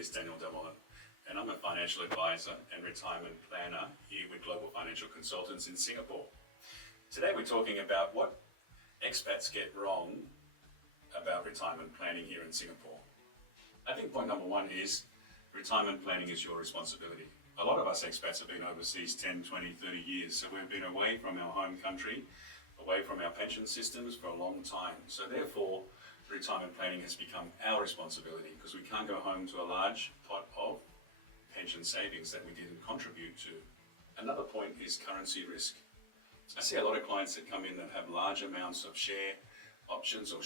is Daniel Dalmolin, and I'm a financial advisor and retirement planner here with Global Financial Consultants in Singapore. Today we're talking about what expats get wrong about retirement planning here in Singapore. I think point number one is retirement planning is your responsibility. A lot of us expats have been overseas 10, 20, 30 years, so we've been away from our home country, away from our pension systems for a long time. So therefore, retirement planning has become our responsibility because we can't go home to a large pot of pension savings that we didn't contribute to. Another point is currency risk. I see a lot of clients that come in that have large amounts of share options or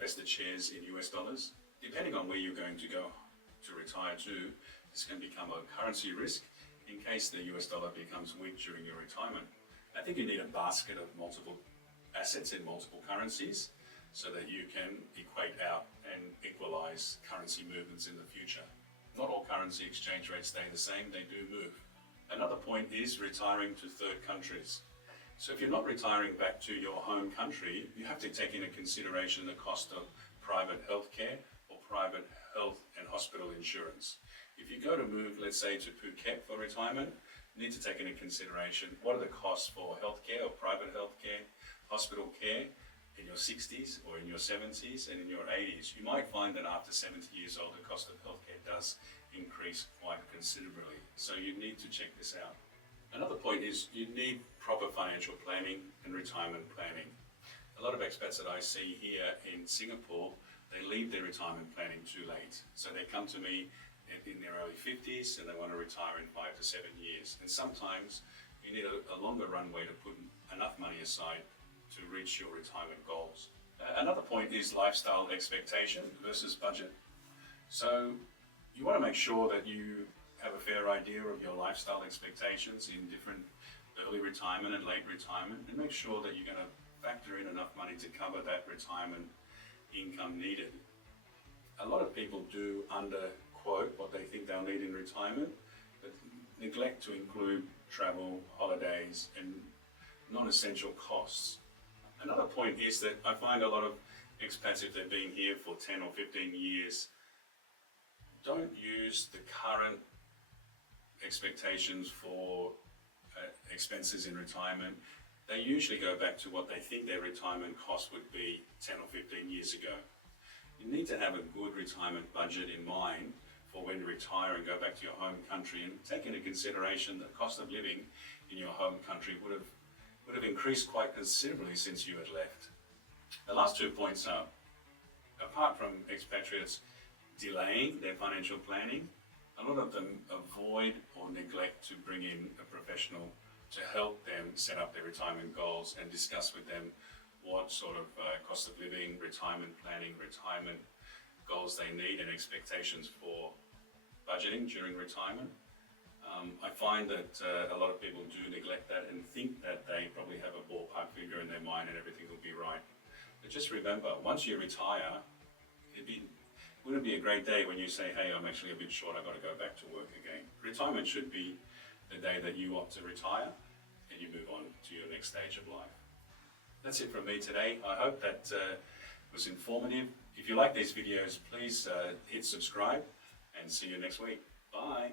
vested shares in US dollars. Depending on where you're going to go to retire to, this can become a currency risk in case the US dollar becomes weak during your retirement. I think you need a basket of multiple assets in multiple currencies so that you can equate out and equalize currency movements in the future. Not all currency exchange rates stay the same, they do move. Another point is retiring to third countries. So if you're not retiring back to your home country, you have to take into consideration the cost of private healthcare or private health and hospital insurance. If you go to move, let's say, to Phuket for retirement, you need to take into consideration what are the costs for healthcare or private healthcare, hospital care in your 60s or in your 70s and in your 80s. You might find that after 70 years old, the cost of healthcare does increase quite considerably. So you need to check this out. Another point is you need proper financial planning and retirement planning. A lot of expats that I see here in Singapore, they leave their retirement planning too late. So they come to me in their early 50s and they want to retire in 5 to 7 years. And sometimes you need a longer runway to put enough money aside to reach your retirement goals. Another point is lifestyle expectation versus budget. So you want to make sure that you have a fair idea of your lifestyle expectations in different early retirement and late retirement, and make sure that you're going to factor in enough money to cover that retirement income needed. A lot of people do underquote what they think they'll need in retirement, but neglect to include travel, holidays, and non-essential costs. Another point is that I find a lot of expats, if they've been here for 10 or 15 years, don't use the current expectations for expenses in retirement. They usually go back to what they think their retirement cost would be 10 or 15 years ago. You need to have a good retirement budget in mind for when you retire and go back to your home country, and take into consideration the cost of living in your home country would have increased quite considerably since you had left. The last 2 points are, apart from expatriates delaying their financial planning, a lot of them avoid or neglect to bring in a professional to help them set up their retirement goals and discuss with them what sort of cost of living, retirement planning, retirement goals they need and expectations for budgeting during retirement. I find that a lot of people do neglect that and think that they probably have a ballpark figure in their mind and everything will be right. But just remember, once you retire, wouldn't it be a great day when you say, hey, I'm actually a bit short, I've got to go back to work again. Retirement should be the day that you opt to retire and you move on to your next stage of life. That's it from me today. I hope that was informative. If you like these videos, please hit subscribe and see you next week. Bye.